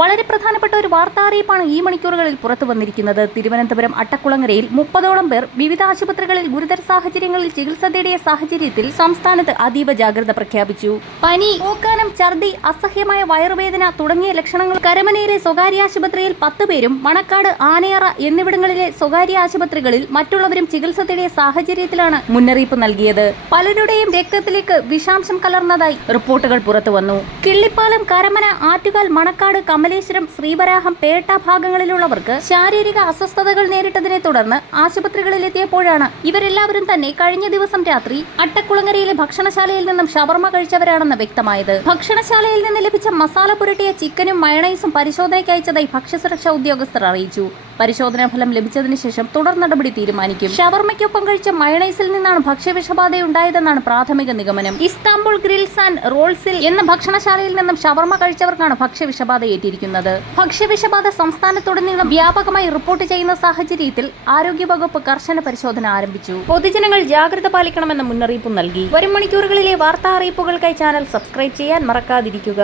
വളരെ പ്രധാനപ്പെട്ട ഒരു വാർത്താ അറിയിപ്പാണ് ഈ മണിക്കൂറുകളിൽ പുറത്തു വന്നിരിക്കുന്നത്. തിരുവനന്തപുരം അട്ടക്കുളങ്ങരയിൽ 30ഓളം പേർ വിവിധ ആശുപത്രികളിൽ ഗുരുതര സാഹചര്യങ്ങളിൽ ചികിത്സ തേടിയ സാഹചര്യത്തിൽ സംസ്ഥാനത്ത് അതീവ ജാഗ്രത പ്രഖ്യാപിച്ചു. പനി, ഓക്കാനം, ഛർദി, അസഹ്യമായ വയറുവേദന തുടങ്ങിയ ലക്ഷണങ്ങൾ കരമനയിലെ സ്വകാര്യ ആശുപത്രിയിൽ 10 പേരും മണക്കാട്, ആനയറ എന്നിവിടങ്ങളിലെ സ്വകാര്യ ആശുപത്രികളിൽ മറ്റുള്ളവരും ചികിത്സ തേടിയ സാഹചര്യത്തിലാണ് മുന്നറിയിപ്പ് നൽകിയത്. പലരുടെയും രക്തത്തിലേക്ക് വിഷാംശം കലർന്നതായി റിപ്പോർട്ടുകൾ പുറത്തുവന്നു. കിള്ളിപ്പാലം, കരമന, ആറ്റുകാൽ, മണക്കാട്, കമലേശ്വരം, ശ്രീവരാഹം, പേട്ട ഭാഗങ്ങളിലുള്ളവർക്ക് ശാരീരിക അസ്വസ്ഥതകൾ നേരിട്ടതിനെ തുടർന്ന് ആശുപത്രികളിലെത്തിയപ്പോഴാണ് ഇവരെല്ലാവരും തന്നെ കഴിഞ്ഞ ദിവസം രാത്രി അട്ടക്കുളങ്ങരയിലെ ഭക്ഷണശാലയിൽ നിന്നും ഷവർമ കഴിച്ചവരാണെന്ന് വ്യക്തമായത്. ഭക്ഷണശാലയിൽ നിന്ന് ലഭിച്ച മസാല പുരട്ടിയ ചിക്കനും മയണൈസും പരിശോധനയ്ക്ക് അയച്ചതായി ഭക്ഷ്യസുരക്ഷാ ഉദ്യോഗസ്ഥർ അറിയിച്ചു. പരിശോധനാ ഫലം ലഭിച്ചതിന് ശേഷം തുടർ നടപടി തീരുമാനിക്കും. ഷവർമയ്ക്കൊപ്പം കഴിച്ച മയണൈസിൽ നിന്നാണ് ഭക്ഷ്യവിഷബാധയുണ്ടായതെന്നാണ് പ്രാഥമിക നിഗമനം. ഇസ്താംബുൾ ഗ്രിൽസ് ആൻഡ് റോൾസിൽ എന്ന ഭക്ഷണശാലയിൽ നിന്നും ഷവർമ കഴിച്ചവർക്കാണ് ഭക്ഷ്യവിഷബാധ ഏറ്റിരിക്കുന്നത്. ഭക്ഷ്യവിഷബാധ സംസ്ഥാനത്തുടനീളം വ്യാപകമായി റിപ്പോർട്ട് ചെയ്യുന്ന സാഹചര്യത്തിൽ ആരോഗ്യവകുപ്പ് കർശന പരിശോധന ആരംഭിച്ചു. പൊതുജനങ്ങൾ ജാഗ്രത പാലിക്കണമെന്ന മുന്നറിയിപ്പും നൽകി. വരും മണിക്കൂറുകളിലെ വാർത്താ അറിയിപ്പുകൾക്കായി ചാനൽ സബ്സ്ക്രൈബ് ചെയ്യാൻ മറക്കാതിരിക്കുക.